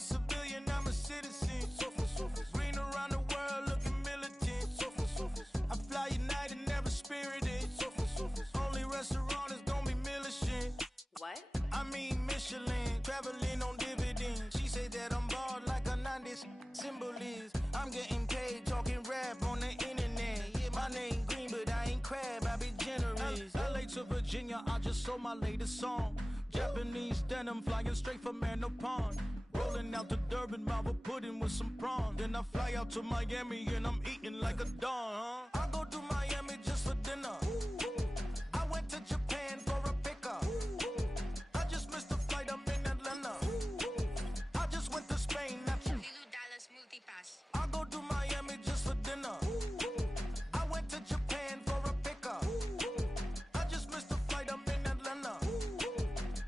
a civilian, I'm a citizen. Green around the world, looking militant. I fly United, never spirited. Only restaurant is gonna be militant. What? I mean Michelin, traveling on dividends. She say that I'm bald like a 90s symbol is. I'm getting paid, talking rap on the internet. Yeah, my name green, but I ain't crab, I be generous. LA to Virginia, I just sold my latest song. Japanese denim, flying straight from Manopon. Rolling out to Durban, mouth a pudding with some prawns. Then I fly out to Miami and I'm eating like a don, huh? I go to Miami just for dinner. I went to Japan for a pickup. I just missed a flight, I'm in Atlanta. I just went to Spain, not you. I go to Miami just for dinner. I went to Japan for a pickup. I just missed a flight, I'm in Atlanta.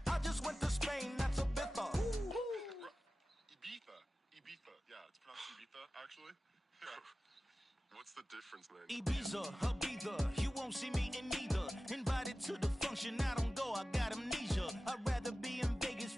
I just went to Spain, that's a bither. Ibiza. Yeah, it's pronounced Ibiza, actually. What's the difference, man? Ibiza, Ibiza, you won't see me in neither. Invited to the function, I don't go, I got amnesia. I'd rather be in Vegas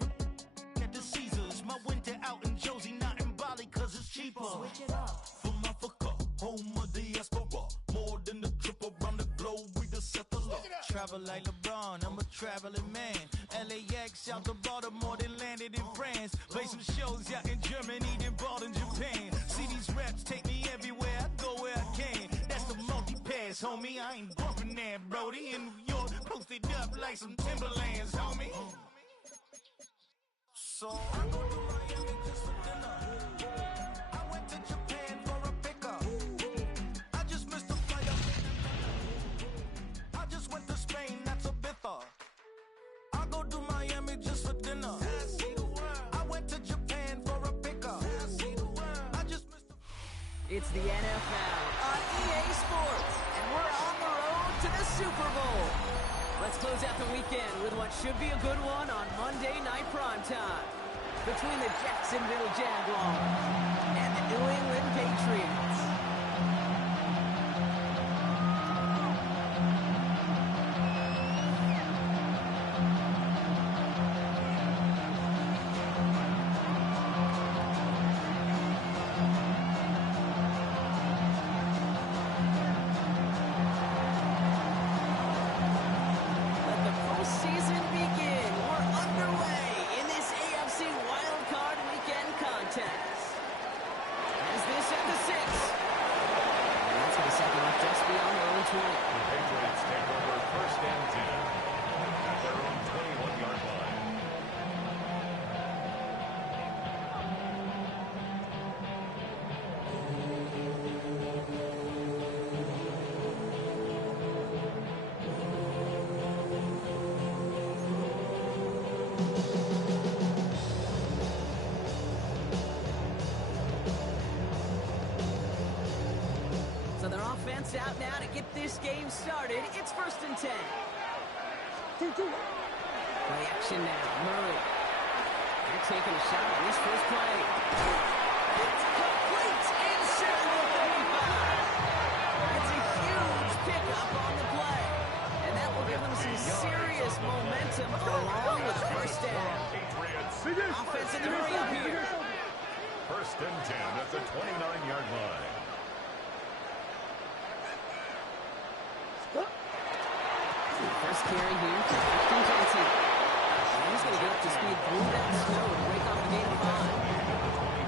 at the Caesars. My winter out in Josie, not in Bali, cause it's cheaper. Switch it up. From Africa, home of diaspora. More than the trip around the globe, we the settler. Travel like LeBron, I'm a traveling man. LAX out to Baltimore, then landed in France. Play some shows out in Germany, then bought in Japan. See these raps take me everywhere, I go where I can. That's the multi-pass, homie, I ain't bumping that, Brody. In New York, posted up like some Timberlands, homie. So I go to Miami just for dinner. I went to Japan for a pickup. I just missed a flight up in Atlanta. I just went to Spain, that's a bither. I go to Miami just for dinner. I see the world. I went to Japan for a pickup. I see the world. I just missed a... It's the NFL on EA Sports, and we're on the road to the Super Bowl. Let's close out the weekend with what should be a good one on Monday Night Primetime between the Jacksonville Jaguars and the New England Patriots. Season begin. We're underway in this AFC WildCard weekend contest. As this at the 6. And that's going to set them up just beyond their own 20. The Patriots take over first and 10 at their own 21-yard line. So their offense out now to get this game started. It's first and 10. Play action now. Murray. They're taking a shot on this first play. It's complete inside the 35. That's a huge pickup on the play. And that will give them some serious momentum along with first down. Offense in the hurry up here. First and 10 at the 29-yard line. First carry here to Ashton Johnson. And he's going to get up to speed through that snow to break off the gain of 5.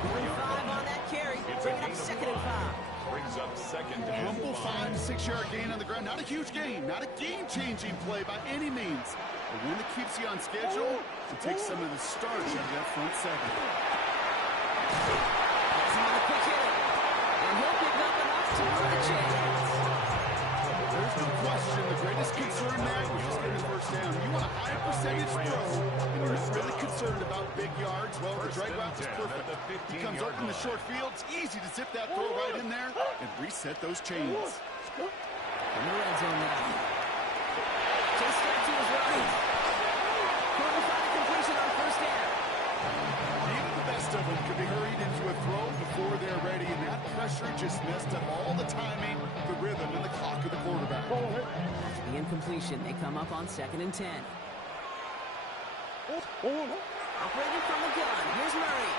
Doing 5 on that carry. Bring it up second and 5. Brings up second and Humble 5. 5 to 6 yard gain on the ground. Not a huge gain, not a game-changing play by any means. But one that keeps you on schedule and takes some of the starch out of that front seven. That's another quick hitter. And he'll pick up enough to move the chains. There's no question. The greatest concern there was just getting the first down. You want a high percentage throw, and you're really concerned about big yards. Well, the drag route is perfect. He comes open the short field. It's easy to zip that throw right in there and reset those chains. In the red zone now. Just step to his right. Couldn't find a completion on first down. Even the best of them could be hurried into a throw before they're ready, and that pressure just messed up all the timing, the rhythm, and the clock of the quarterback. After the incompletion, they come up on second and 10. Operating from the gun, here's Murray.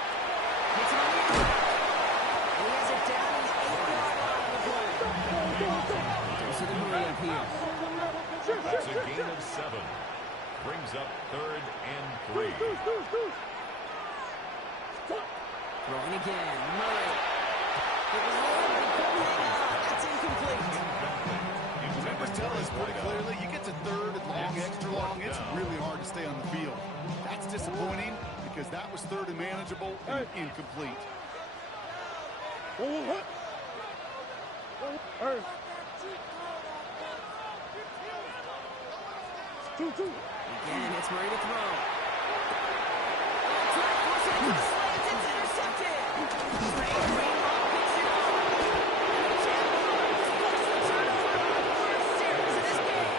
Hits it on the end. He has it down in the 8-yard line on the play. Goes to the Murray up here. That's a gain of 7. Brings up 3rd and 3. Throwing again. Murray. It was already coming out. That's incomplete. Numbers tell us pretty clearly, you get to 3rd and long, extra long, it's really hard to stay on the field. That's disappointing because that was 3rd and manageable and incomplete. Again, it's Murray to throw. Try to force it into the slants. It's intercepted. Rainbow picks it up. And the Jaguars force the turnover on the first series of this game.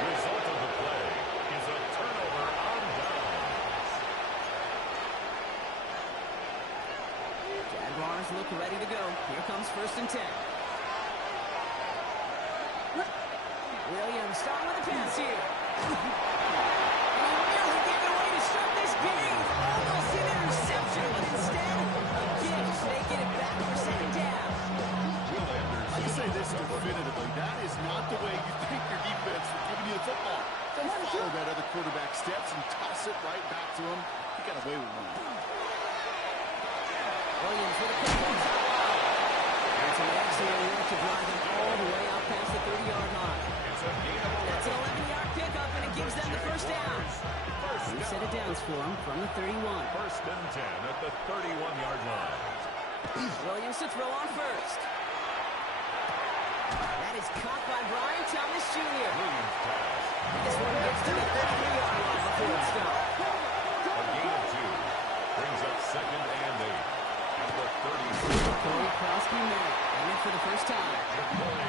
Result of the play is a turnover on downs. Jaguars look ready to go. Here comes 1st and 10. Williams starting with a pass here. And he nearly gave it away to start this game. Almost an interception, but instead, a kick. They get it back for 2nd down. I can say this definitively. That is not the way you think your defense is giving you the football. Don't follow that other quarterback steps and toss it right back to him. He got away with one. Williams with a pick. It's an excellent work to drive them all the way out past the 30-yard line. That's an 11-yard pickup, and it gives them the 1st down. New set of downs for them from the 31. 1st and 10 at the 31-yard line. Williams to throw on 1st. That is caught by Brian Thomas Jr. This one gets to the 33-yard line before it's stopped. A gain of 2. Brings up 2nd and 8. At the 33. Corey Krosky-Merritt in it for the first time.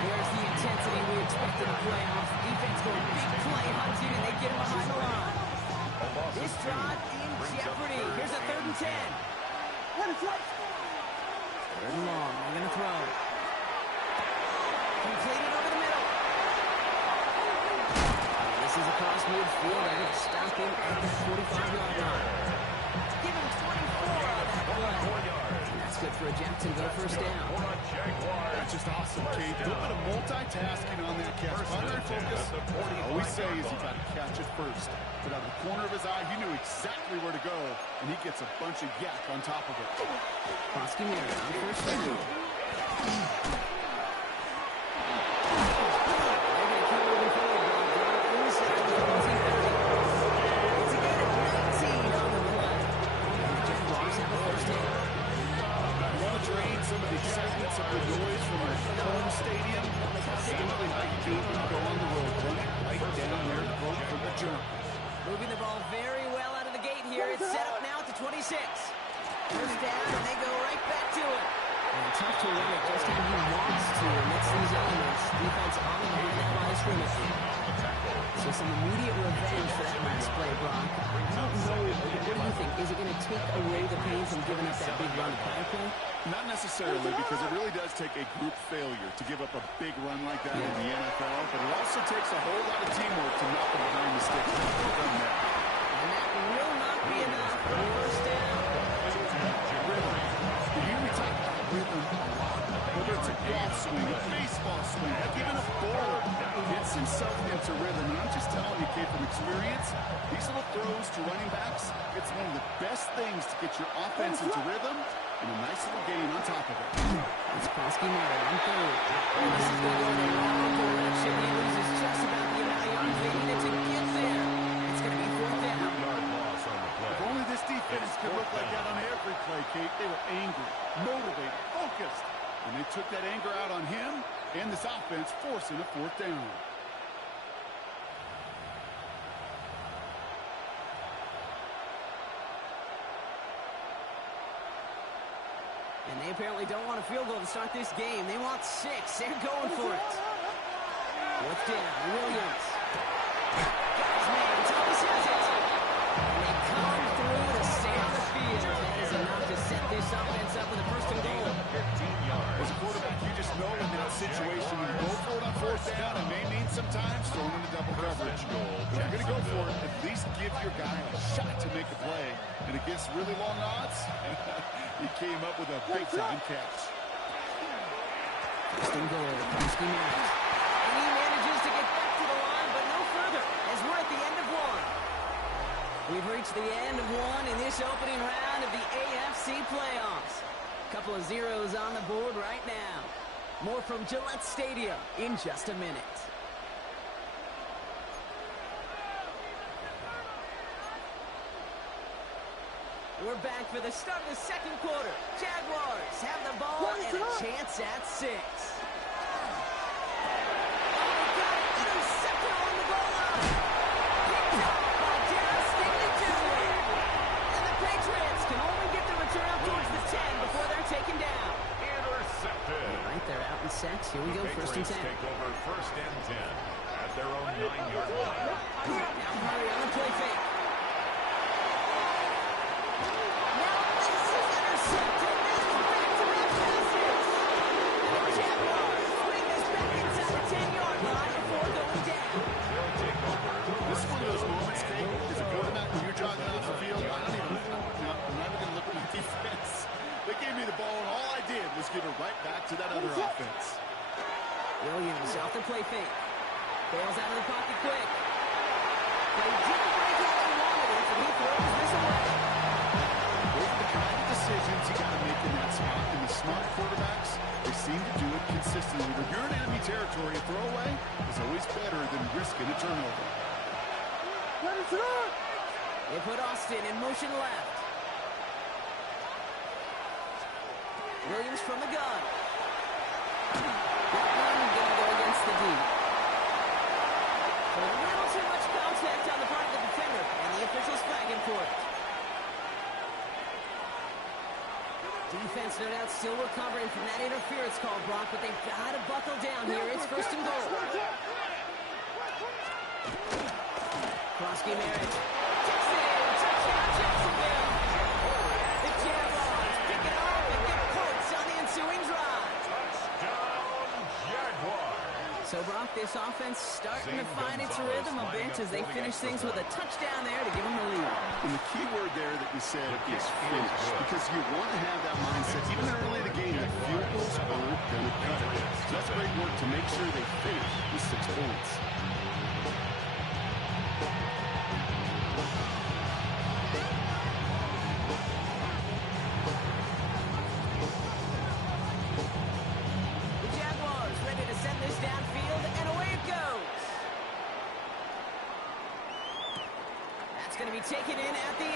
Here's the intensity we expect in the playoffs. Defense going big play hunting, and they get him behind the line. This drive in jeopardy. Here's a 3rd and 10. 3rd and long. They're going to throw. Completed over the middle. And this is across midfield, and it's stopping at the 45-yard line. Give him 24 on that play. That's good for a Jacksonville 1st down. That's just awesome, Kate. A little bit of multitasking on that catch. Primary focus, I always say, is you got to catch it first. But out of the corner of his eye, he knew exactly where to go, and he gets a bunch of yak on top of it. Krosky-Merritt on 1st down. Some of the excitement, some of the noise from a home stadium. That's simply how you do it when you go on the road. Run it right down there, throw it from the jump. Moving the ball very well out of the gate here. It's set up now at the 26. 1st down, and they go right back to it. And tough to run it just how he wants to amidst these elements. Defense on the line at line of scrimmage. So some immediate revenge for that last play, Brock. I don't know. What do you think? Is it going to take away the pain from giving up that big run prior play? Not necessarily, because it really does take a group failure to give up a big run like that in the NFL, but it also takes a whole lot of teamwork to knock them behind the sticks. And that will not be enough for 1st down. Rhythm. You hear me talk about rhythm a lot. Whether it's a golf swing, a baseball swing, like even a bowler gets himself into rhythm. And I'm just telling you, kid, from experience, these little throws to running backs, it's one of the best things to get your offense into rhythm and a nice little gain on top of it. It's Krosky-Merritt on 3rd. And this is going to be a powerful direction. He loses just about the amount of yards they needed to get there. It's going to be 4th down. If only this defense could look like that on every play, Kate. They were angry, motivated, focused. And they took that anger out on him and this offense, forcing a 4th down. And they apparently don't want a field goal to start this game. They want 6. They're going for it. 4th down. Williams. Got his man. Thomas has it. And they come through to stay on the field. That is enough to set this offense up with a 1st and goal. 15 yards. As a quarterback, you just know in that situation, when you go for it on 4th down, it may mean some times thrown into double coverage. If you're going to go for it, at least give your guy a shot to make a play. And against really long odds, he came up with a big-time catch. First and goal. Bruschi Marek. And he manages to get back to the line, but no further, as we're at the end of one. We've reached the end of one in this opening round of the AFC playoffs. Couple of zeros on the board right now. More from Gillette Stadium in just a minute. We're back for the start of the second quarter. Jaguars have the ball and a chance at 6. Intercepted on the goal line. Picked up by Justin Dewey. And the Patriots can only get the return up towards the 10 before they're taken down. Intercepted. Right, they're out in sets. Here we go, first and 10. Take over first and 10 at their own 9-yard line. Now Murray on the play fake. Give it right back to that other offense. Williams off the play fake. Bails out of the pocket quick. They didn't break out he wanted it, and he throws this away. Those are the kind of decisions you got to make in that spot. And the smart quarterbacks, they seem to do it consistently. When you're in enemy territory, a throwaway is always better than risking a turnover. They put Austin in motion left. Williams from the gun. That one going to go against the D. A little too much contact on the part of the defender, and the officials flagging for it. Defense, no doubt, still recovering from that interference call, Brock, but they've got to buckle down here. It's first and goal. Bruschi Marek. Touchdown, Jacksonville. The Jaguars pick it up and get points on the ensuing drive. Touchdown, Jaguars. So, Brock, this offense starting to find its rhythm a bit as they finish things with a touchdown there to give them the lead. And the key word there that you said is finish, because you want to have that mindset. Even early in the game, that field goals aren't going to cut it. So that's great work to make sure they finish with 6 points. Taken in at the 8.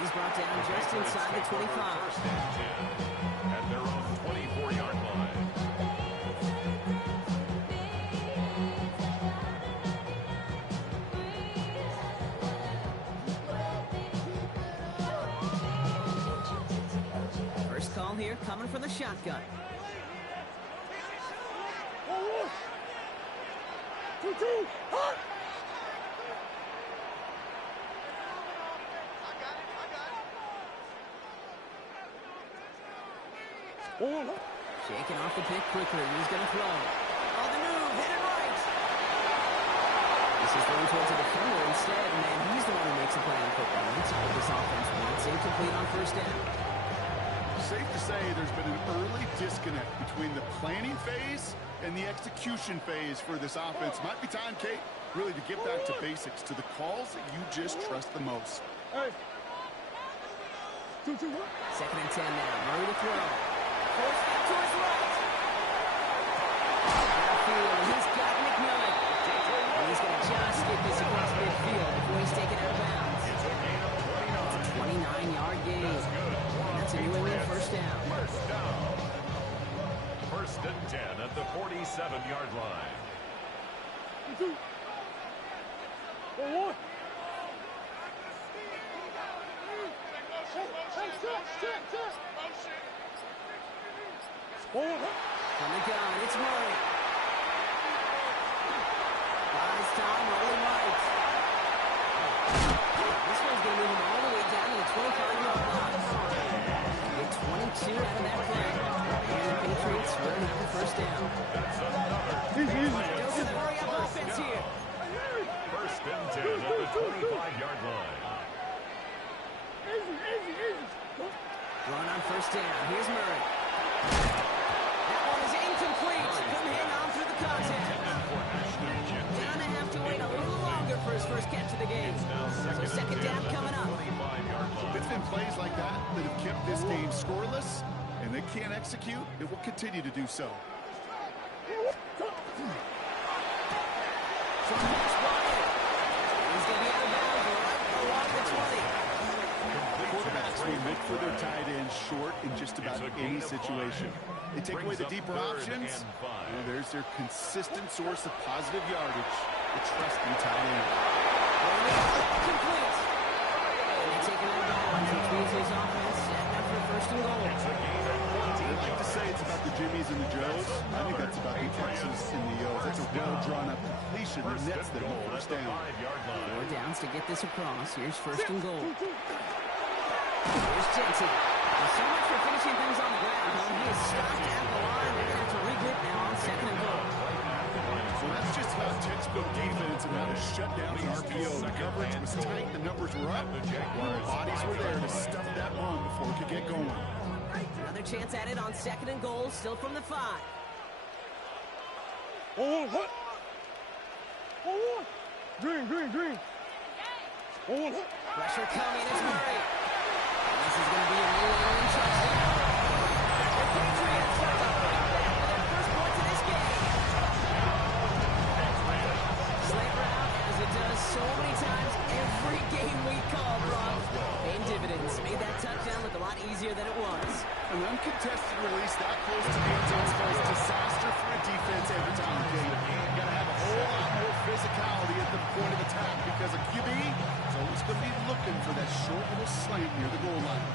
He's brought down just inside the 25. First and 10 at their own 24-yard line. First call here coming from the shotgun. 2-2, hot! Shaking off the pick quickly. He's going to throw. On the move, hit it right. This is thrown towards the defender instead, and he's the one who makes a play on football. That's all this offense wants. Incomplete on first down. Safe to say there's been an early disconnect between the planning phase and the execution phase for this offense. Might be time, Kate, really to get back to basics, to the calls that you just trust the most. Hey. 2-2, what? Second and 10 now. Murray to throw. Force back to his right. Outfield, he's got McMillan. And he's going to just get this across midfield before he's taken out of bounds. It's a 29-yard gain. And that's a New England first down. First and 10 at the 47-yard line. 2-2. 1-1. From the gun, it's Murray. Buys time, rolling right. This one's going to move him all the way down to the 25-yard line. Get 22 out of that play. And the Patriots will have the first down. Doesn't hurry up offense here. First and 10 at the 25-yard line. Run on first down. Here's Murray. That one is incomplete. Couldn't hang on through the contact. Gonna have to wait a little longer for his first catch of the game. So second down coming up. It's been plays like that that have kept this game scoreless, and they can't execute. It will continue to do so. He's going to be out of bounds right along the 20. Quarterbacks will look for their tight end short in just about any situation. They take away the deeper options. There's their consistent source of positive yardage, the trusting tight end. Complete. And they take it out of bounds, which means his offense setting up for first and goal. I like to say it's about the Jimmies and the Joes. I think that's about the X's and the O's. That's a well-drawn-up completion that nets them on first down. 4 downs to get this across. Here's first and goal. Here's Jensen. So much for finishing things on the ground. He is stopped at the line. They're going to have to regroup now on second and goal. So that's just about textbook defense and how to shut down the RPO. The coverage was tight. The numbers were up. The bodies were there to stuff that run before it could get going. Another chance at it on second and goal, still from the 5. Green. Pressure coming, it's Murray. And this is going to be a New England touchdown. The Patriots are up with their first points of this game. Slater out, as it does so many times every game we call, Rob. Paying dividends. Made that touchdown look a lot easier than it was. An uncontested release that close to the end zone spells disaster for a defense every time. You got to have a whole lot more physicality at the point of attack because a QB is always going to be looking for that short little slant near the goal line.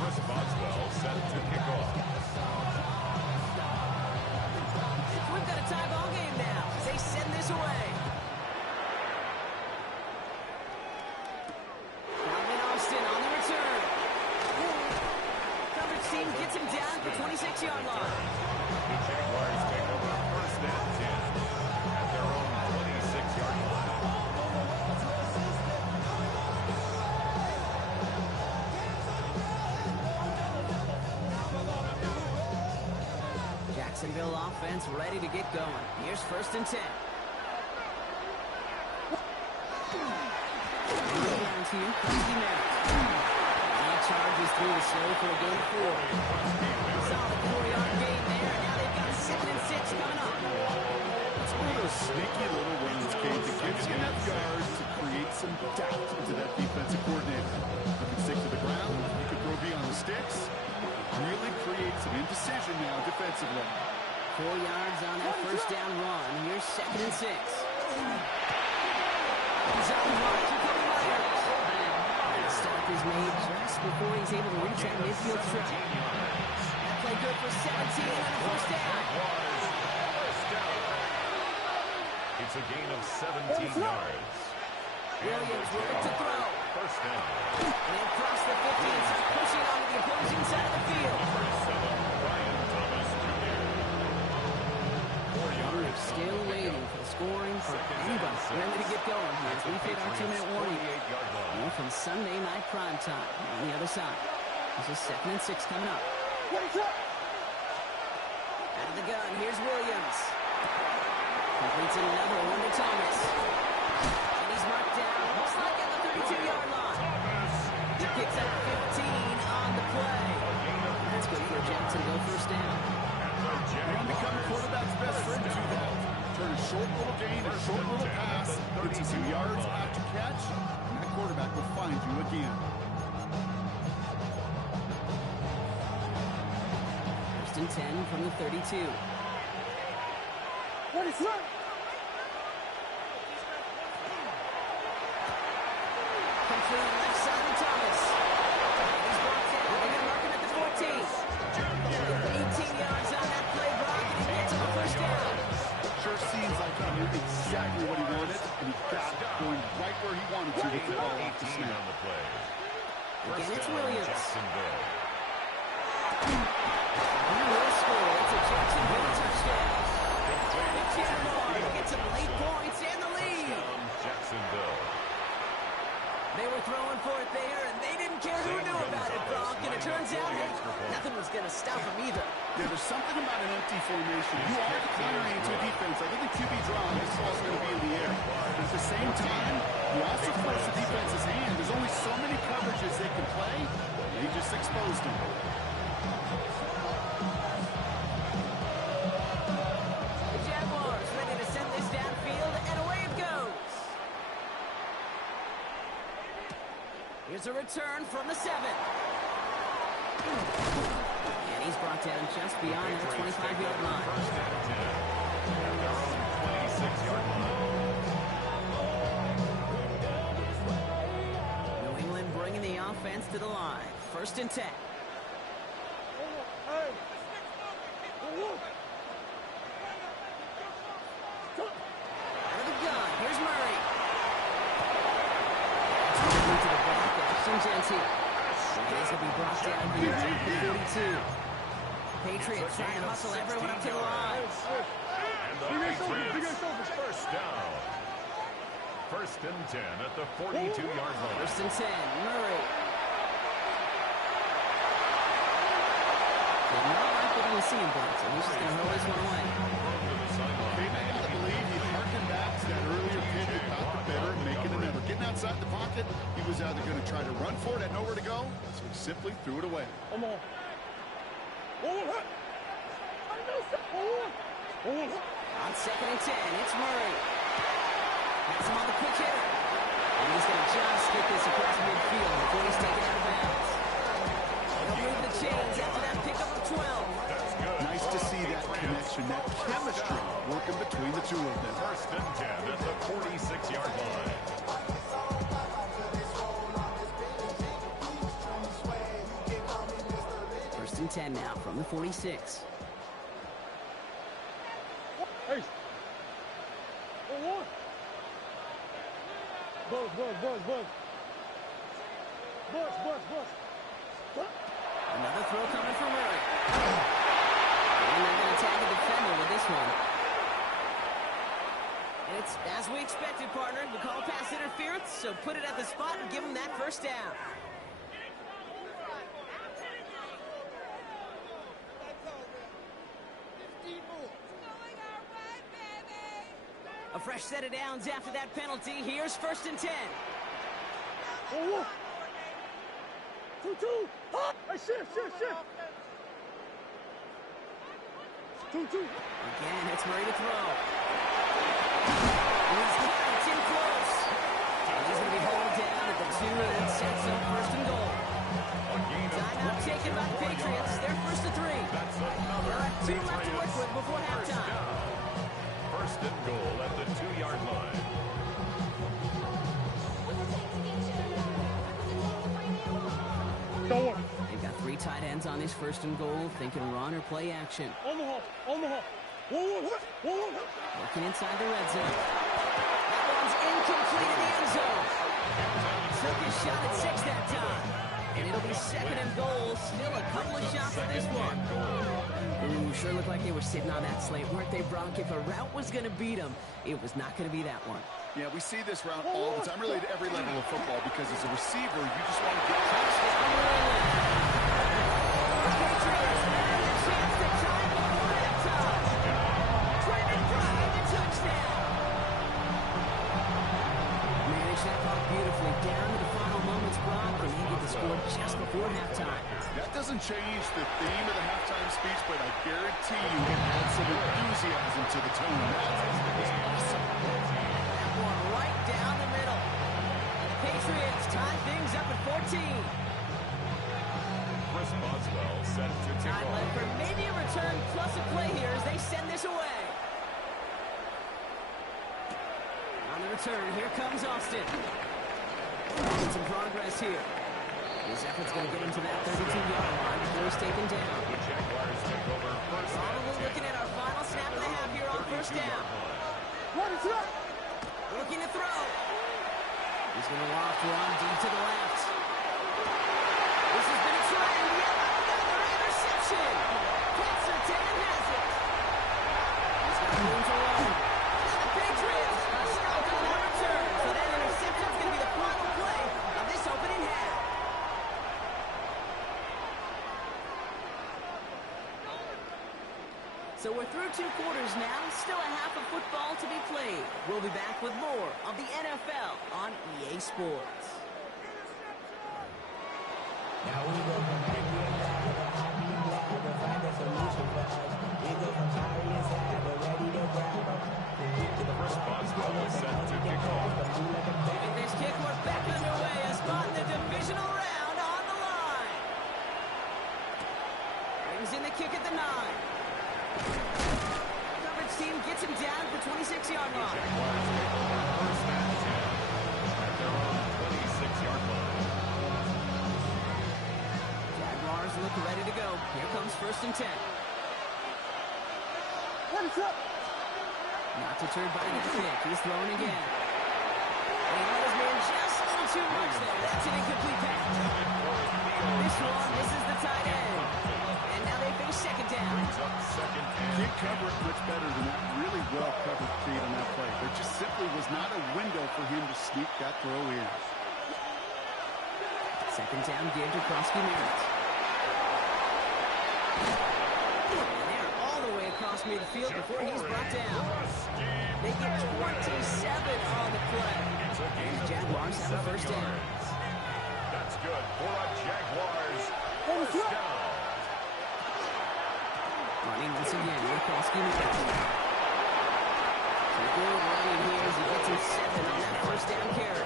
Chris Boswell set to kick off. We've got a tie ball game now. They send this away. Calvin Austin on the return. Coverage team gets him down at the 26-yard line. The Jaguars take over first and 10 at their own 26-yard line. Jacksonville offense ready to get going. Here's first and 10. Here comes the Merritt. He charges through the slow for a gain of 4. Solid 4-yard gain there, and now they've got 2nd and 6 coming up. It's one of those sneaky little runs, Kate, that gives you enough yards to create some doubt into that defensive coordinator. You can stick to the ground, you can throw beyond the sticks. Really create some indecision now defensively. 4 yards on that first down run. Here's 2nd and 6. He's on the mark. Here comes Myers. The stop is made just before he's able to reach that midfield strike. That play good for 17 and a first down. It's a gain of 17 yards. Williams will look to throw. First down. And across the 15, so pushing onto the opposing side of the field. Still waiting for the scoring for anybody ready to get going here as we hit our 2-minute warning. More from Sunday night primetime on the other side. This is 2nd and 6 coming up. Out of the gun, here's Williams. Completes another one to Thomas. And he's marked down, looks like at the 32-yard line. He picks up 15 on the play. That's good for a Jacksonville first down. And become a quarterback's best friend to that. Turn a short little gain, a short little pass, gets you some yards after catch, and that quarterback will find you again. First and 10 from the 32. What is that? Complete left side of Thomas. He's brought down. They're going to mark him at the 14. 18 yards on that play block, and he gets him a first down. Sure seems like he knew exactly what he wanted, and he got it going right where he wanted to with Again, it's Williams. Jacksonville. He will score. It's a Jacksonville touchdown. Jaguars get some late points and the lead. Jacksonville. They were throwing for it there, and they didn't care who knew about it, Brock. And it turns out, hey, nothing was going to stop them either. Yeah, there's something about an empty formation. You are declining into a defense. I think the QB draw, this ball's going to be in the air. But at the same time, you also force the defense's hand. There's only so many coverages they can play. They just exposed them. The Jaguars ready to send this downfield, and away it goes. Here's a return from the 7. And he's brought down just beyond that 25-yard line. First and 10 at their own 26-yard line. New England bringing the offense to the line. First and 10. Out of the gun, here's Murray. To the back, Ashton Genty. He's going to be brought down here at 42. Patriots trying to hustle everyone up to the line. And the Patriots first down. First and 10 at the 42-yard line. First and 10, Murray. Did not like what he was seeing, Bronson. He's just going to roll this one away. I believe he harkened back to that earlier pick about the better, making it ever. Getting outside the pocket, he was either going to try to run for it, had nowhere to go, so he simply threw it away. On second and 10, it's Murray. Has him on the quick hitter. And he's going to just get this across midfield before he's taken out of bounds. He'll move the chains after that pickup of 12. Nice to see that connection, that chemistry working between the two of them. First and 10 at the 46-yard line. First and 10 now from the 46. Hey. Another throw coming from Murray. And they're going to tag the defender with this one. And it's as we expected, partner. We call pass interference, so put it at the spot and give them that first down. A fresh set of downs after that penalty. Here's first and 10. 2-2. Hey, shift. 2-2. Again, it's Murray to throw. He's got it in close. And he's going to be hauled down at the 2, and that sets up first and goal. Timeout taken by the Patriots. They're first to 3. They'll have 2 left to work with before halftime. First and goal at the 2-yard line. They've got 3 tight ends on this first and goal, thinking run or play action. Omaha. Working inside the red zone. That one's incomplete in the end zone. Took his shot at 6 that time. And it'll be second and goal. Still a couple of shots at this one. Ooh, sure looked like they were sitting on that slate, weren't they, Brock? If a route was going to beat them, it was not going to be that one. Yeah, we see this route all the time, really at every level of football, because as a receiver, you just want to get Touchdown, New England. Patriots have a chance to tie before halftime. Trending Prime, a touchdown. Managed that puck beautifully down to the final moments, Brock, and he get the score just before halftime. That doesn't change the theme of the halftime speech, but I guarantee you it adds some enthusiasm to the tone. That was awesome. That one right down the middle. And the Patriots tie things up at 14. Chris Boswell set to kick Time left for maybe a return plus a play here as they send this away. On the return, here comes Austin. Making some progress here. His effort's going to get him to that 32-yard line before he's taken down. The Jaguars take over first. Probably looking at our final snap of the half here on first down. Looking to throw. He's going to loft one deep to the left. So we're through 2 quarters now, still a half of football to be played. We'll be back with more of the NFL on EA Sports. Now we go from angry inside to happy glad to find a solution for us. We go from sorry inside to ready to grab up. The response ball is set to kick off. With this kick, we're back underway. A spot in the divisional round on the line. Brings in the kick at the 9. Coverage team gets him down at the 26-yard line. Jaguars take over first and 10 at their own 26-yard line. Jaguars look ready to go. Here comes first and 10. What is up? Not deterred by the kick. He's throwing again. And he let his man just a little too much there. That's an incomplete pass. This one misses the tight end. And now they face second down. Can't cover it much better than that really well covered feed on that play. There just simply was not a window for him to sneak that throw in. Second down, give to Krosky-Merritt. And they're all the way across midfield before he's brought down. They get 27 on the play. And the Jaguars have a first down. That's good for a Jaguars first down. Running once again with Krosky-Merritt. Good running here as he gets him 7 on that first down carry.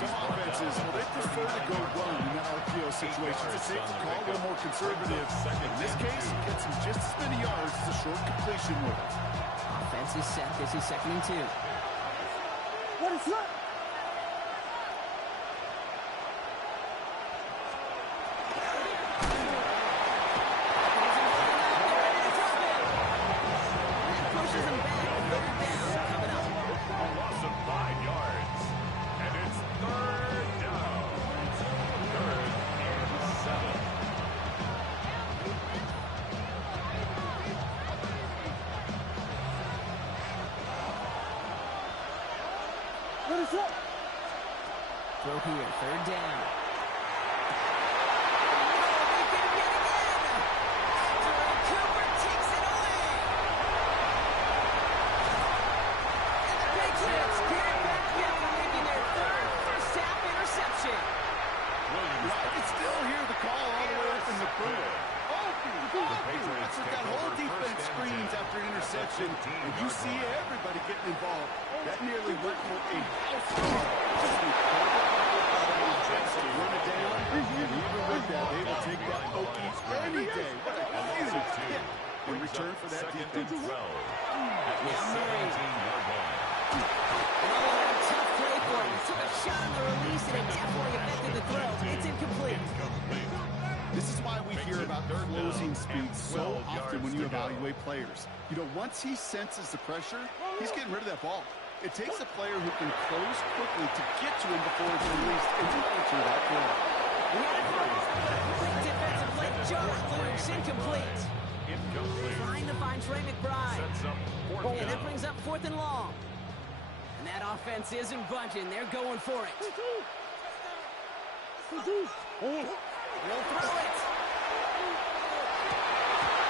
Some offenses, well, they prefer to go run in that RPO situation. It's a safe call, a little more conservative. In this case, he gets him just as many yards as a short completion with it. Offense is set. This is second and 2. What is up? Pushes him back. Third down coming up. A loss of 5 yards. And it's third down. Third and 7. What is up? Throw here. Third down. Cooper takes it away. And the Patriots get it back after making their third first-half interception. I can still hear the call all the way up in the booth. That's what that whole defense screams after an interception. And you see everybody getting involved. That nearly went for a house call. Just incredible to run it down. And even with that, they will take that Okie any day. What a huge hit in return for that defense. 12 at the 17-yard line. Another tough play for him. Took a shot on the release, and it definitely affected the throw. It's incomplete. This is why we hear about closing speed so often when you evaluate players. You know, once he senses the pressure, he's getting rid of that ball. It takes a player who can close quickly to get to him before it's released and to enter that play. Great defensive play. Jar loose, incomplete. Trying to find Trey McBride. And that brings up 4th and long. And that offense isn't budging. They're going for it. They'll throw it.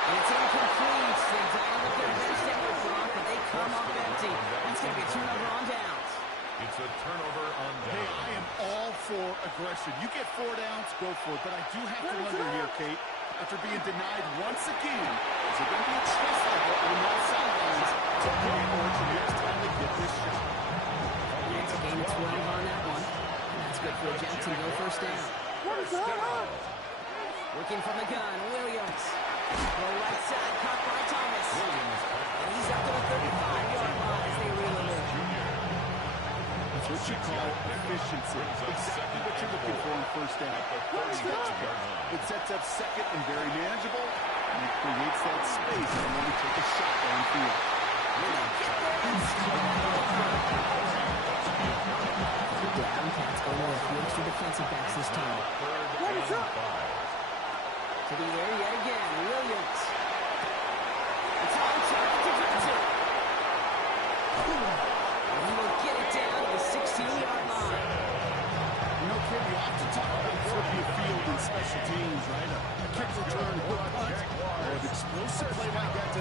And it's incomplete. They dial up their best effort block, but they come up empty. That's going to be a turnover on downs. It's a turnover on Hey, down. I am all for aggression. You get 4 downs, go for it. But I do have to wonder here, Kate, after being denied once again, is there going to be a trust level on the sidelines to pay for it the next time they get this shot? It's a gain of 12 on that one. And that's good for Jacksonville first down. Looking from the gun, Williams. The right side, caught by Thomas. And he's up to the 35-yard line as they reel him in. That's what you call efficiency. Exactly what you're looking for on first down. It sets up second and very manageable, and it creates that space for them to take a shot downfield. Down, Cats go with the extra defensive backs this time. What is up? To the air yet again, Williams. It's on target to Johnson. And he will get it down to the 16-yard line. You know, Kid, we often talk about flipping field and special teams, right? A kick return, hook punt, or an explosive play like that to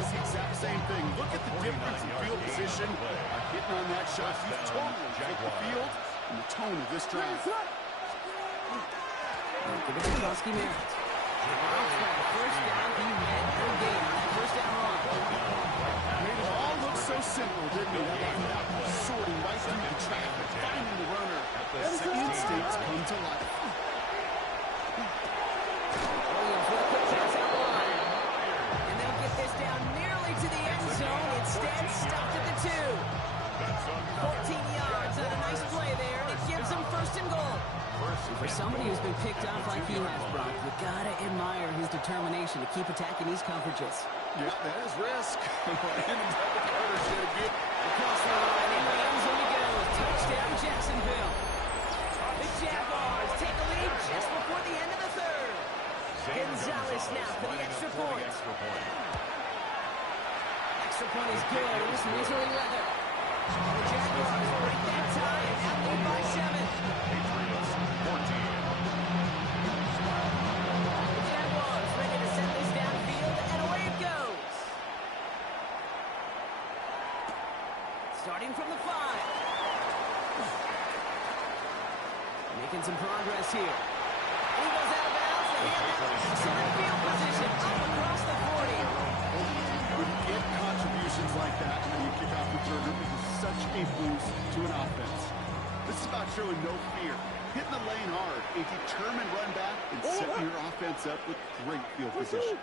that shot. He's totally took the field and the tone of this drive. Give it to Krusty Merritt. First down, he had no gain on that first down run. Made it all look so simple, didn't it? That sorting right through the traffic, finding the runner. The instincts come to life. Williams with a quick pass out line. And they'll get this down nearly to the end zone. Instead, stopped at the 2. 14 yards on a nice play there, and it gives them first and goal. For somebody who's been picked off like he has, Brock, you gotta admire his determination to keep attacking these coverages. Yeah, that is risk. Carter's gonna get Across the line, in the end zone he goes. Touchdown, Jacksonville. The Jaguars take a lead just before the end of the third. Gonzalez now for the extra point. Extra point is good. It was misery weather. The Jaguars break that tie and now lead by 7. Patriots 14. The Jaguars ready to send this downfield, and away it goes. Starting from the 5. Making some progress here. And he goes out of bounds. The handoff. Excellent field position up across the 40. When you get contributions like that when you kick off returner, it is such a boost to an offense. This is about showing no fear, hitting the lane hard, a determined run back, and setting your offense up with great field position.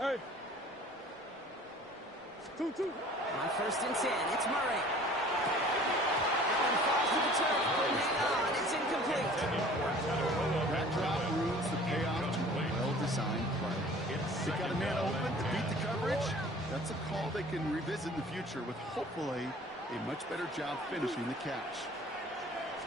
Hey. 2-2. On first and 10, it's Murray. And falls to the turf, couldn't hang on. It's incomplete. That drop ruins the payoff to a well-designed play. They got a man open to beat the coverage. That's a call they can revisit in the future with hopefully a much better job finishing the catch.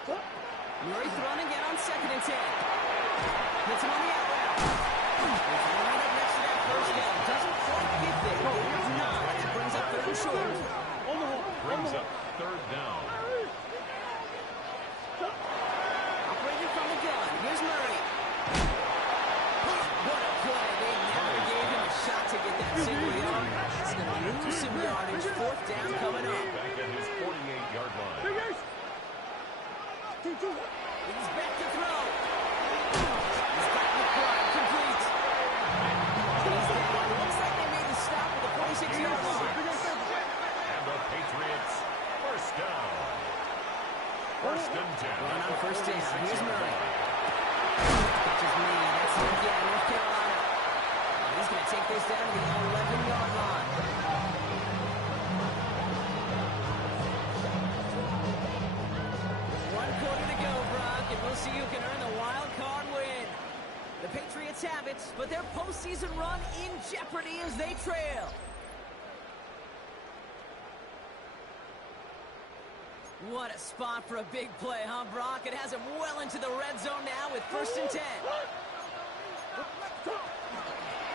Murray thrown again on second and 10. Hits him on the out route. It's right up next to that first down. Doesn't quite get there. It's not. It brings up third and short. Brings up third down. Operated from the gun. Here's Murray. What a play. They never gave him a shot to get that single yard. It's going to lose some yardage. Fourth down coming up. Back at his 48-yard line. He's back to throw. He's got the front. Complete. He's down. Looks like they made the stop at the 46-yard line. And the Patriots, first down. First and 10. Run on first down. Here's Murray. Catches me. That's it again. North Carolina. He's going to take this down to the 11-yard line. One quarter to go, Brock, and we'll see who can earn the wild card win. The Patriots have it, but their postseason run in jeopardy as they trail. What a spot for a big play, huh, Brock? It has him well into the red zone now with first and 10.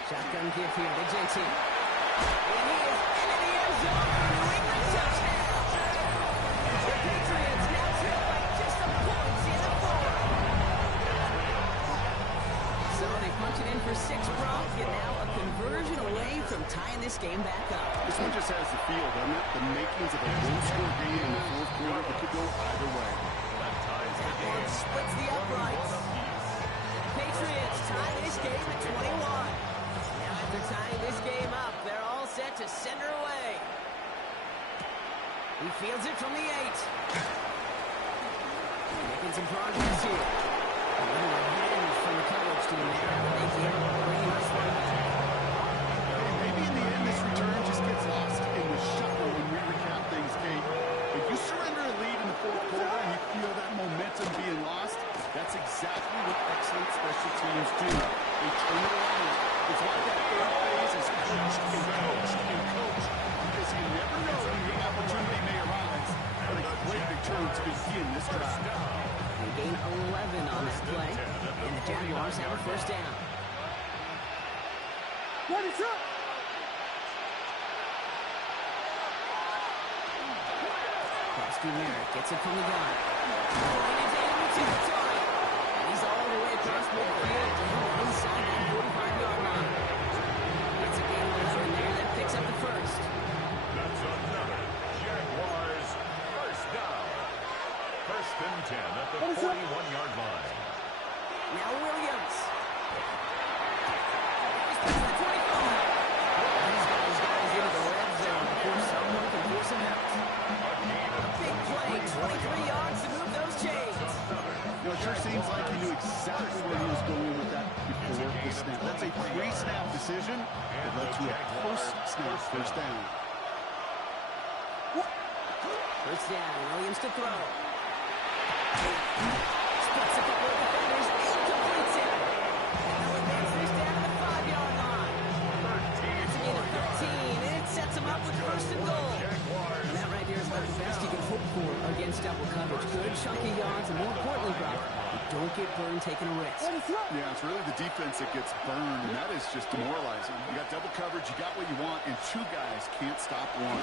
Shotgun give here to JT. And he is into the end zone for a New England touchdown. The Patriots now trail by just a point in the fourth. So they punch it in for 6, Brock, and now a conversion away from tying this game back up. This one just has the feel, doesn't it? The makings of a one-score game in the fourth quarter that could go either way. That one splits the uprights. Patriots tie this game at 21. Now after tying this game up, they're all set to send her away. He fields it from the 8. Making some progress here. A little revenge from the coverage team there. They can't bring this one back. Maybe in the end this return just gets lost in the shuffle when we recap things, Kate. If you surrender a lead in the fourth quarter and you feel that momentum being lost, that's exactly what excellent special teams do. They turn it around. It's why that third phase is coached and coached and coached, because you never know when the opportunity may arise. But a great return to begin this drive. They gain 11 on this play, and the Jaguars have a first down. Ready, set. Krusty Merritt gets it from the gun. Going into enemy territory. And he's all the way across midfield and inside that 45-yard line. It's a gain of 11 there. That picks up the first. That's another Jaguars first down. First and 10 at the 41-yard line. Now Williams. He's past the 25. He's got his guys into the red zone before someone can force him out. Big play, 23 yards to move those chains. You know, it sure seems like he knew exactly where he was going with that before the snap. That's a pre-snap decision that led to a post-snap first down. First down, Williams to throw. Splits a couple of defenders, incompletes it. And they'll advance this down to the 5-yard line. That's a gain of 13, and it sets them up with first and goal. And that right there is about the best you can hope for against double coverage. Good chunky yards, and more importantly, Brock, you don't get burned taking a risk. Yeah, it's really the defense that gets burned, and that is just demoralizing. You got double coverage, you got what you want, and two guys can't stop one.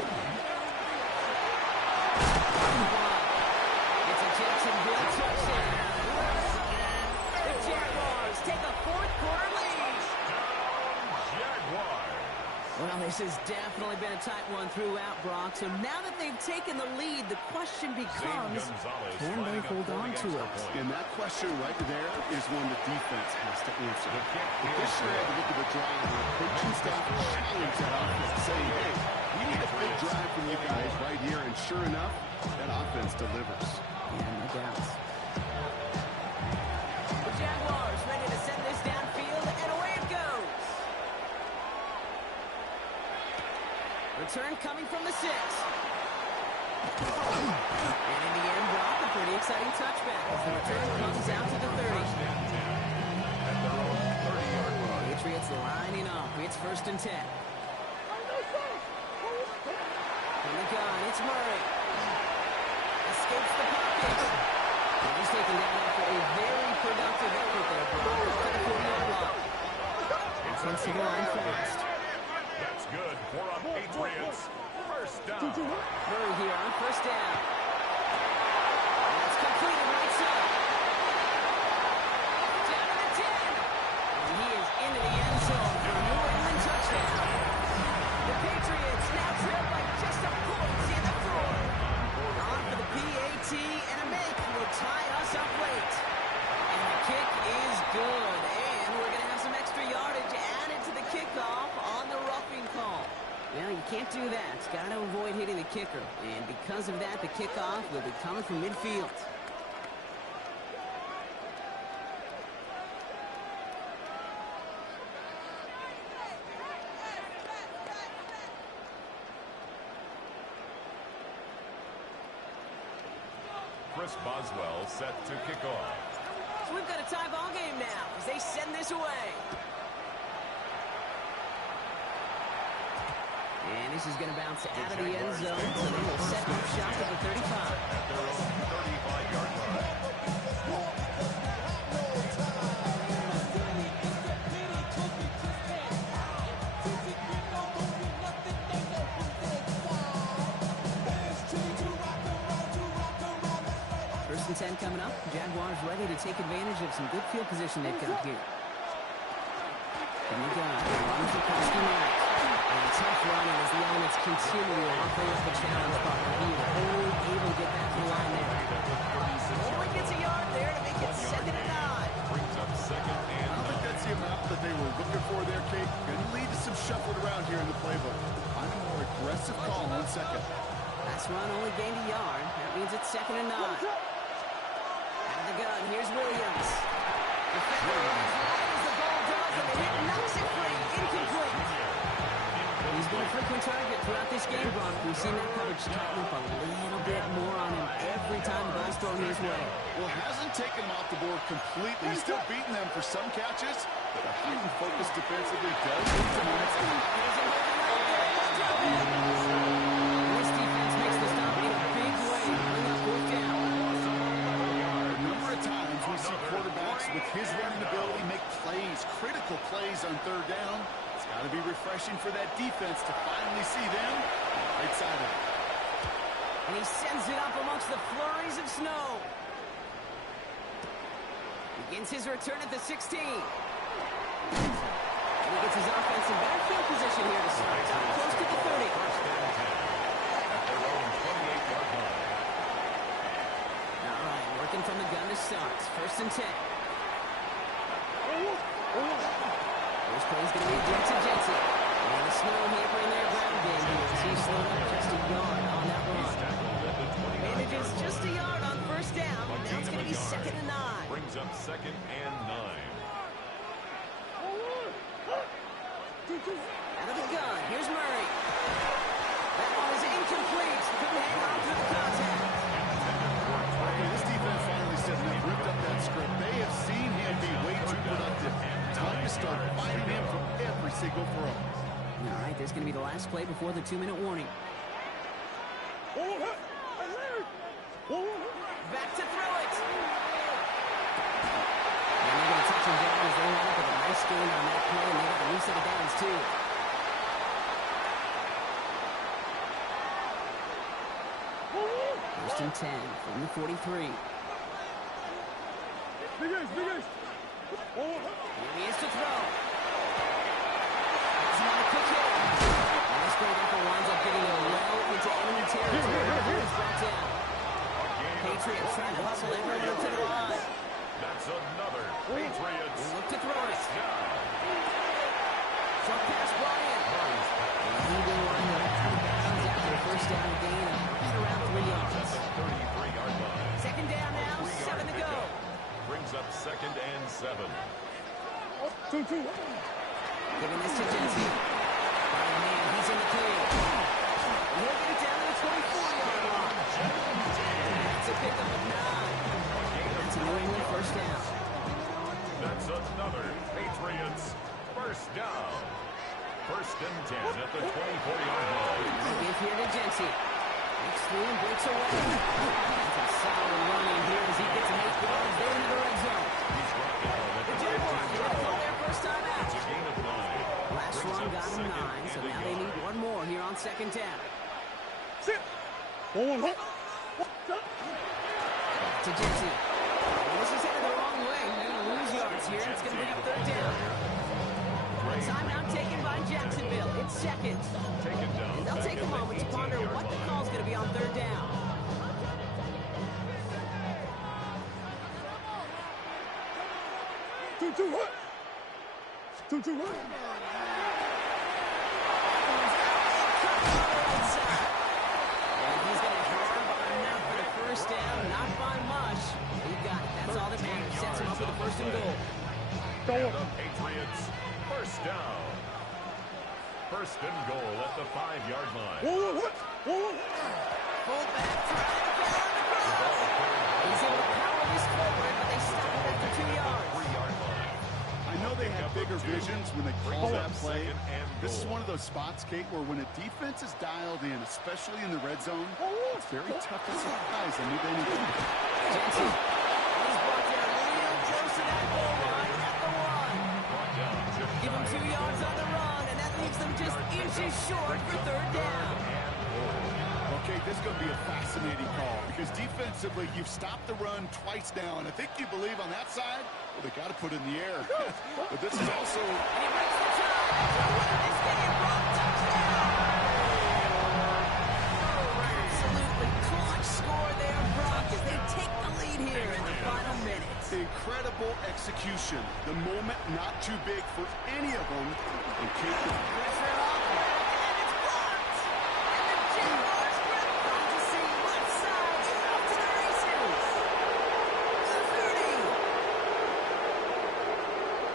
It's a Jacksonville touchdown. The Jaguars take a fourth-quarter lead. Jaguars. Well, this has definitely been a tight one throughout, Brock. So now that they've taken the lead, the question becomes, can they hold on to it? And that question right there is one the defense has to answer. If this sure had to look at the drive, the coaching staff challenge that offense, saying, hey, we need a big drive from you guys right here, and sure enough, that offense delivers. Yeah, no doubt. The Jaguars ready to send this downfield, and away it goes. Return coming from the 6. And in the end, Brock, a pretty exciting touchback as the return comes out to the 30. Patriots lining up. It's first and 10. From the gun, it's Murray. Escapes the pocket. And he's taken down after a very productive effort there, Brock. Up to the 40-yard line. It's the line fast. That's good for a Patriots first down. Murray here on first down. That's completed right side. Down to the 10. And he is into the end zone for a New England touchdown. The Patriots now trail by just a point in the fourth. On for the PAT, and a make will tie us up late. And the kick is good. And we're going to have some extra yardage added to the kickoff on the roughing call. Well, you can't do that. Got to avoid hitting the kicker. And because of that, the kickoff will be coming from midfield. Chris Boswell set to kick off. So we've got a tie ball game now as they send this away. And this is going to bounce out of the end zone, so they will set up shop at the 35. At their own 35-yard line. First and 10 coming up. Jaguars ready to take advantage of some good field position they've got here. And they got it. Runs the Koski right. And tough running as the elements continue offering up the challenge partner. He was only able to get back to the line there. Only gets a yard there to make it 2nd and 9. Brings up 2nd and 9. I don't think that's the amount that they were looking for there, Kate. Going to lead to some shuffling around here in the playbook. Find a more aggressive call on 2nd. Last run only gained a yard. That means it's 2nd and 9. Out of the gun, here's Williams. Defender runs right as the ball does, and the hit knocks it free. Incomplete. He's been a frequent target throughout this game, Brock. We've seen that coverage tighten up a little bit more on him every time the ball's thrown his way. Well, hasn't taken him off the board completely. He's still beating them for some catches, but a heightened focus defensively does lead to minutes. This defense makes the stop in a big way. Bring up fourth down. A number of times we see quarterbacks with his running ability make plays, critical plays on 3rd down. It's got to be refreshing for that defense to finally see them on the right side of it. And he sends it up amongst the flurries of snow. Begins his return at the 16. And he gets his offense in better field position here to start. Down close to the 30. First and 10 at their own 28-yard line. All right, working from the gun to start. First and 10. First play is going to be against Jensen. And the snow hampering their ground game here as he's slowed up just a yard on that run. Manages just a yard on first down. Now it's going to be second and 9. Brings up second and 9. Out of the gun, here's Murray. That ball is incomplete. Couldn't hang on through the contact. Okay, this defense finally said enough, ripped up that script. They have seen him be way too productive. Time to start fighting him from every single throw. All right, there's going to be the last play before the 2-minute warning. Back to throw it. And they're going to touch him down as they line up with a nice gain on that play, and they got a new set of downs, too. First and 10 from the 43. Here he is to throw. That's another quick hit. And this great effort winds up getting him well into enemy territory. He's brought down. Patriots trying to hustle everyone to the line. That's another Patriots. Look to throw it. Down. Jump pass Bryant. He will wind up out of bounds after a first down gain of right around 3 yards. At the 33-yard line. Second down now, 7 to go. Brings up second and 7. Giving this to Jensen. By a man, he's in the clear. He'll get it down to the 24-yard line. That's a pickup of 9. That's a New England first down. That's another Patriots first down. First and 10 at the 24-yard line. Give here to Jensen. Breaks through and breaks away. That's a solid running here as he gets 8 yards there into the red zone. He's brought down at The the Jaguars get a call their first time out. It's a gain of 9. Last Brings run up got him second 9, so and a now they yard. need one more here on second down. To Jensen. This is headed the wrong way. They're going to lose yards here. It's going to bring up third down. Timeout taken by Jacksonville. It's second. Taken down. And they'll take a moment to ponder what the call's going to be on third down. And he's going to grab enough for the first down. Not by much. He got it. That's all that matters. Sets him up with a first and goal. And the Patriots first down. First and goal at the 5-yard line. Fullback trying to get on the cross. He's able to power this forward, but they stop it after 2 yards. 3-yard line. I know they have bigger visions when they call that play. Second and This is goal. one of those spots, Kate, where when a defense is dialed in, especially in the red zone, it's very tough to surprise them with anything. Jensen. He's brought down real close to that goal line at the 1. Brought down just Give him 2 yards on the run, and that leaves them just inches short for third down. Okay, this is going to be a fascinating call because defensively, you've stopped the run twice now, and I think you believe on that side, well, they got to put it in the air. But this is also... And he breaks the try. To win this game, Brock touchdown. Absolutely clutch score there, Brock, as they take the lead here in the final minutes. Incredible execution. The moment not too big for any of them. And Kate, Pressure off, and it's blocked. And the Jaguars gratifying to see left side is off to the races. The 30.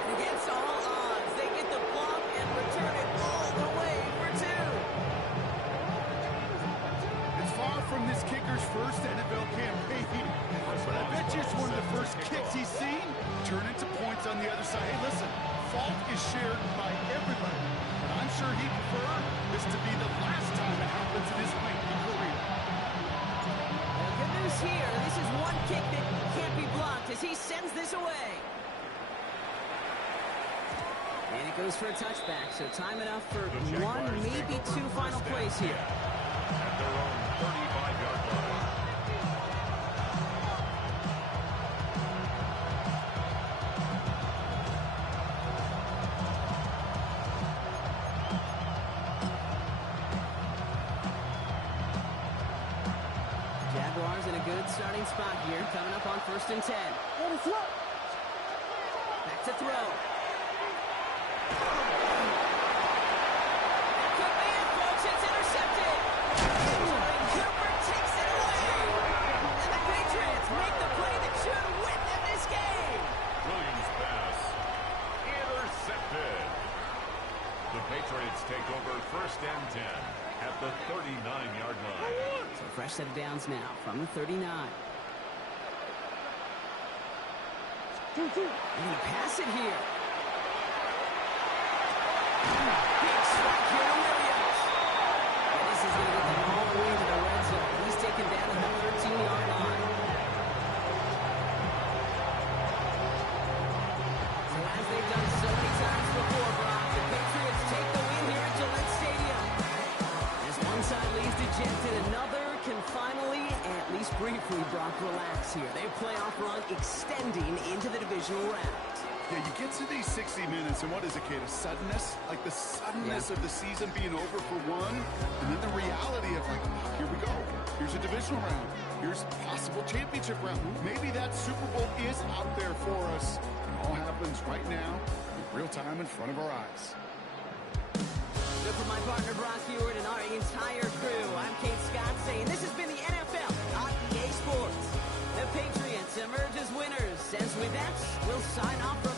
And against all odds, they get the block and return it all the way for 2. it's far from this kicker's first NFL campaign. But I bet you it's one of the first kicks he's seen turn into points on the other side. Hey, listen, fault is shared by everybody. But I'm sure he'd prefer this to be the last time it happens in his lengthy career. Well, good news here. This is one kick that can't be blocked as he sends this away. And it goes for a touchback, so time enough for one, maybe 2 final plays here. At their own 35-yard line. good starting spot here, coming up on 1st and 10. Ready, set. Back to throw. That could be it, folks. It's intercepted. Jordan Cooper takes it away. And the Patriots make the play that should win them this game. Williams' pass intercepted. The Patriots take over 1st and 10 at the 39-yard line. So fresh set of downs now from the 39. Two. They're going to pass it here. Big strike here to Williams. And this is going to get them all the way to the red zone. He's taken down at the 13-yard line. So as they've done so many times before, Brock, the Patriots take the win here at Gillette Stadium. As one side leaves dejected, another can finally, at least briefly, Brock, relax here. Their playoff run extending into the divisional round. Yeah, you get to these 60 minutes, and what is it, Kate? A suddenness? Like the suddenness of the season being over for one, and then the reality of, like, here we go. Here's a divisional round. Here's possible championship round. Maybe that Super Bowl is out there for us. It all happens right now, in real time in front of our eyes. Good for my partner, Brock Hewitt, and our entire crew. I'm Kate Scott saying this has been the NFL on EA Sports. The Patriots emerge as winners. As with that, we'll sign off from